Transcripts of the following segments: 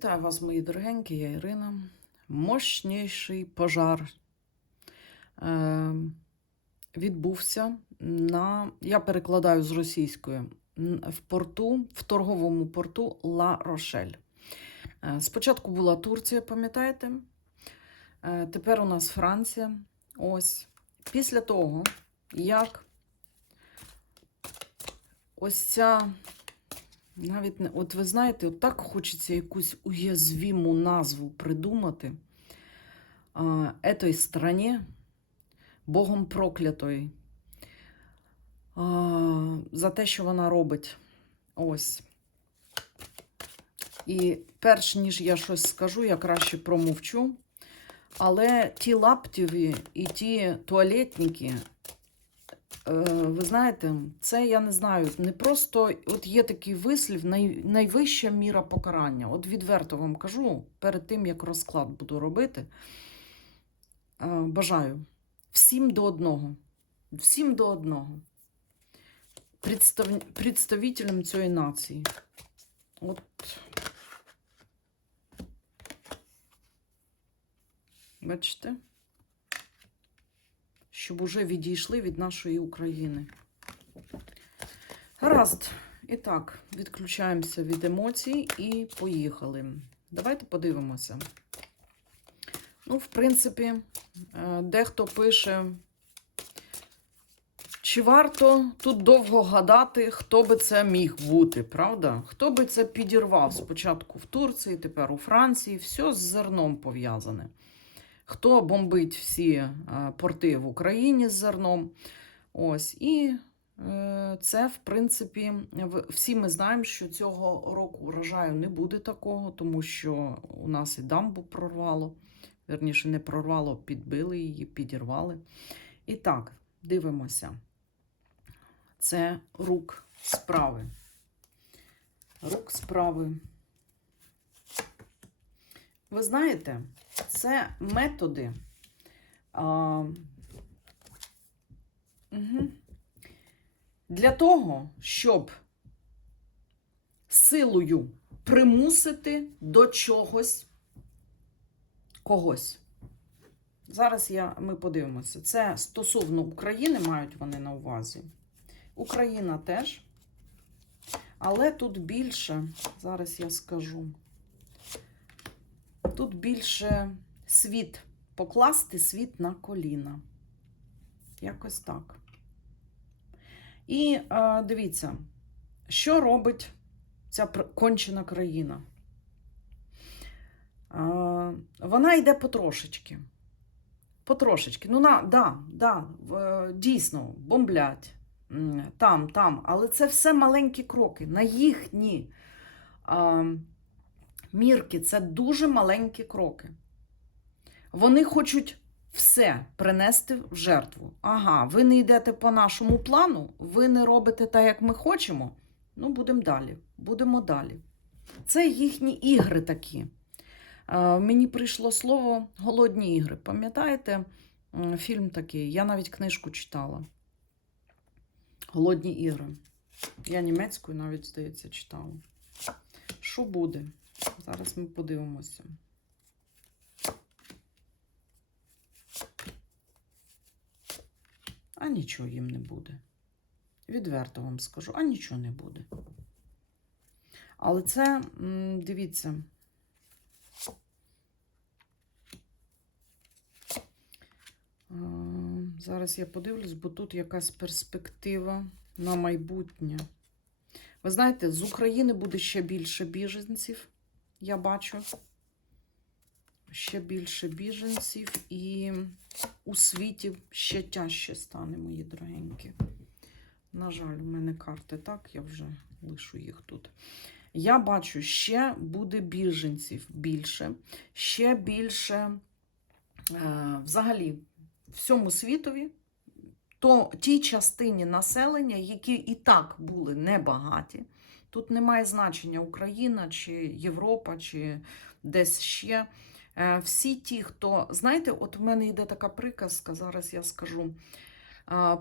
Вітаю вас, мої дорогенькі, я Ірина. Мощніший пожар е, відбувся на, я перекладаю з російської, в порту, в торговому порту Ла Рошель. Е, спочатку була Турція, пам'ятаєте? Е, тепер у нас Франція. Ось. Після того, як ось ця навіть не, от ви знаєте, от так хочеться якусь уязвіму назву придумати а, етой страні, Богом проклятої, за те, що вона робить. Ось. І перш ніж я щось скажу, я краще промовчу. Але ті лаптєві і ті туалетники, Ви знаєте, це я не знаю. Не просто от є такий вислів, най, найвища міра покарання. От відверто вам кажу, перед тим як розклад буду робити. е, Бажаю всім до одного. Всім до одного. Представ... Представителям цієї нації. От. Бачите? Щоб уже відійшли від нашої України. Гаразд. І так, відключаємося від емоцій і поїхали. Давайте подивимося. Ну, в принципі, е, дехто пише, чи варто тут довго гадати, хто би це міг бути, правда? Хто би це підірвав спочатку в Турції, тепер у Франції, все з зерном пов'язане хто бомбить всі е, порти в Україні з зерном. Ось. І е, це, в принципі, всі ми знаємо, що цього року урожаю не буде такого, тому що у нас і дамбу прорвало. Верніше, не прорвало, підбили її, підірвали. І так, дивимося. Це рук справи. Рук справи. Ви знаєте, це методи. А, угу, для того, щоб силою примусити до чогось когось. Зараз я, ми подивимося. Це стосовно України мають вони на увазі. Україна теж. Але тут більше, зараз я скажу. Тут більше світ, покласти світ на коліна. Якось так. І е, дивіться, що робить ця кончена країна? Е, вона йде потрошечки. Потрошечки. Ну, на, да, да, в- дійсно, бомблять. Там, там. Але це все маленькі кроки. На їхні. е, Мірки це дуже маленькі кроки. Вони хочуть все принести в жертву. Ага, ви не йдете по нашому плану, ви не робите так, як ми хочемо. Ну, будемо далі. Будемо далі. Це їхні ігри такі. Е, мені прийшло слово голодні ігри. Пам'ятаєте фільм такий? Я навіть книжку читала. Голодні ігри. Я німецькою навіть, здається, читала. Що буде? Зараз ми подивимося. А нічого їм не буде. Відверто вам скажу, а нічого не буде. Але це, дивіться. Зараз я подивлюсь, бо тут якась перспектива на майбутнє. Ви знаєте, з України буде ще більше біженців, я бачу. Ще більше біженців, і у світі ще тяжче стане, мої дорогенькі. На жаль, у мене карти так, я вже лишу їх тут. Я бачу, ще буде біженців більше, ще більше е, взагалі всьому світові, то тій частині населення, які і так були небагаті. Тут немає значення Україна чи Європа, чи десь ще. Е, Всі ті, хто, знаєте, от в мене йде така приказка, зараз я скажу.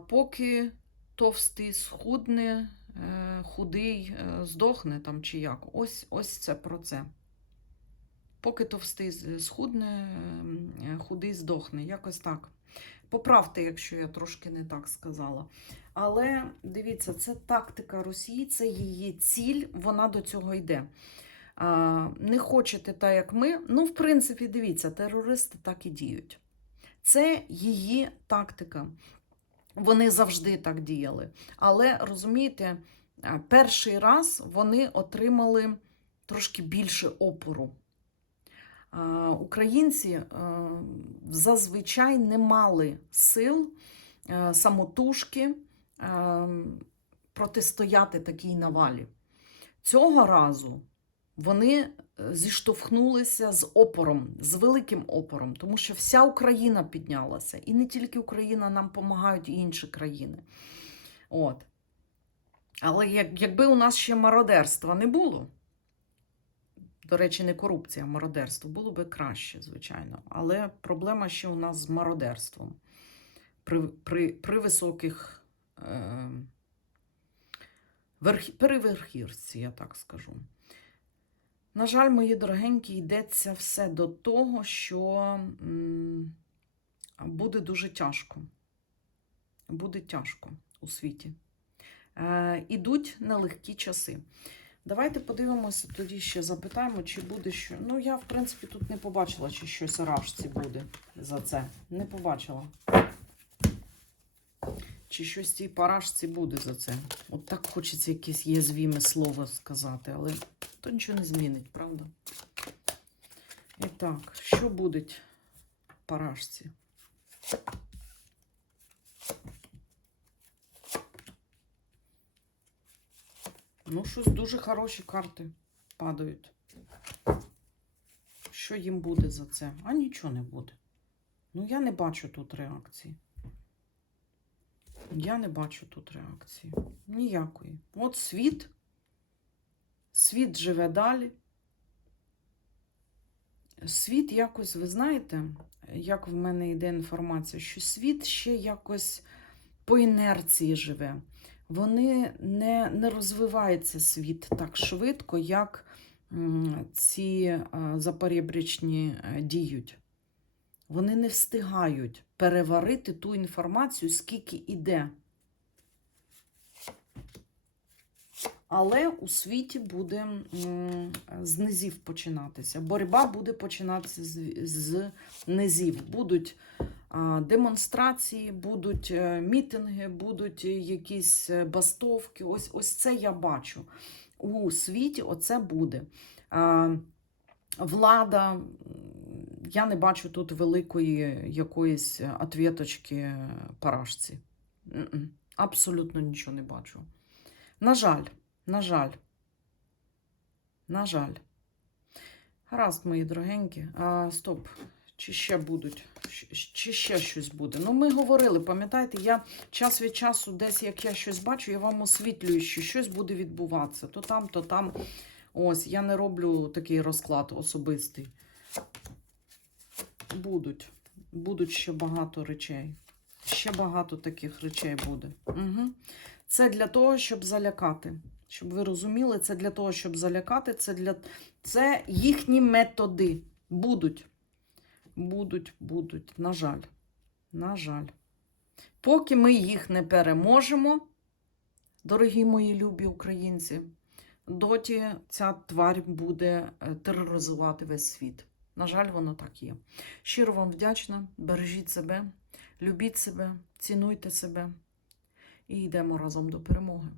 Поки товстий схудне, е, худий е, здохне там чи як. Ось, ось це про це. Поки товстий схудне, е, худий здохне. Якось так. Поправте, якщо я трошки не так сказала. Але дивіться, це тактика Росії, це її ціль, вона до цього йде. Не хочете так, як ми. Ну, в принципі, дивіться, терористи так і діють. Це її тактика. Вони завжди так діяли. Але розумієте, перший раз вони отримали трошки більше опору. Українці е, зазвичай не мали сил е, самотужки е, протистояти такій навалі. Цього разу вони зіштовхнулися з опором, з великим опором, тому що вся Україна піднялася. І не тільки Україна, нам допомагають і інші країни. От. Але як, якби у нас ще мародерства не було, до речі, не корупція, а мародерство, було би краще, звичайно. Але проблема ще у нас з мародерством при, при, при високих е, верх, переверхірці, я так скажу. На жаль, мої дорогенькі, йдеться все до того, що м, буде дуже тяжко. Буде тяжко у світі. Е, ідуть нелегкі часи. Давайте подивимося, тоді ще запитаємо, чи буде що. Ну, я, в принципі, тут не побачила, чи щось рашці буде за це. Не побачила. Чи щось цій парашці буде за це. От так хочеться якесь язвіме слово сказати, але то нічого не змінить, правда? І так, що буде парашці? Ну, щось дуже хороші карти падають. Що їм буде за це? А нічого не буде. Ну, я не бачу тут реакції. Я не бачу тут реакції. Ніякої. От світ. Світ живе далі. Світ якось, ви знаєте, як в мене йде інформація, що світ ще якось по інерції живе. Вони не, не розвивається світ так швидко, як ці запорєбрічні е, діють. Вони не встигають переварити ту інформацію, скільки іде. Але у світі буде з низів починатися. Боротьба буде починатися з, низів. Будуть демонстрації, будуть е, мітинги, будуть якісь е, бастовки. Ось, ось це я бачу. У світі оце буде. Влада, я не бачу тут великої якоїсь отвіточки парашці. Абсолютно нічого не бачу. На жаль, на жаль. На жаль. Гаразд, мої дорогенькі. А, стоп. Чи ще будуть? Чи ще щось буде? Ну, ми говорили, пам'ятаєте, я час від часу, десь як я щось бачу, я вам освітлюю, що щось буде відбуватися. То там, то там. Ось, я не роблю такий розклад особистий. Будуть. Будуть ще багато речей. Ще багато таких речей буде. Угу. Це для того, щоб залякати. Щоб ви розуміли, це для того, щоб залякати, це для це їхні методи. Будуть. Будуть, будуть. На жаль. На жаль. Поки ми їх не переможемо, дорогі мої любі українці, доті ця тварь буде е, тероризувати весь світ. На жаль, воно так є. Щиро вам вдячна. Бережіть себе, любіть себе, цінуйте себе і йдемо разом до перемоги.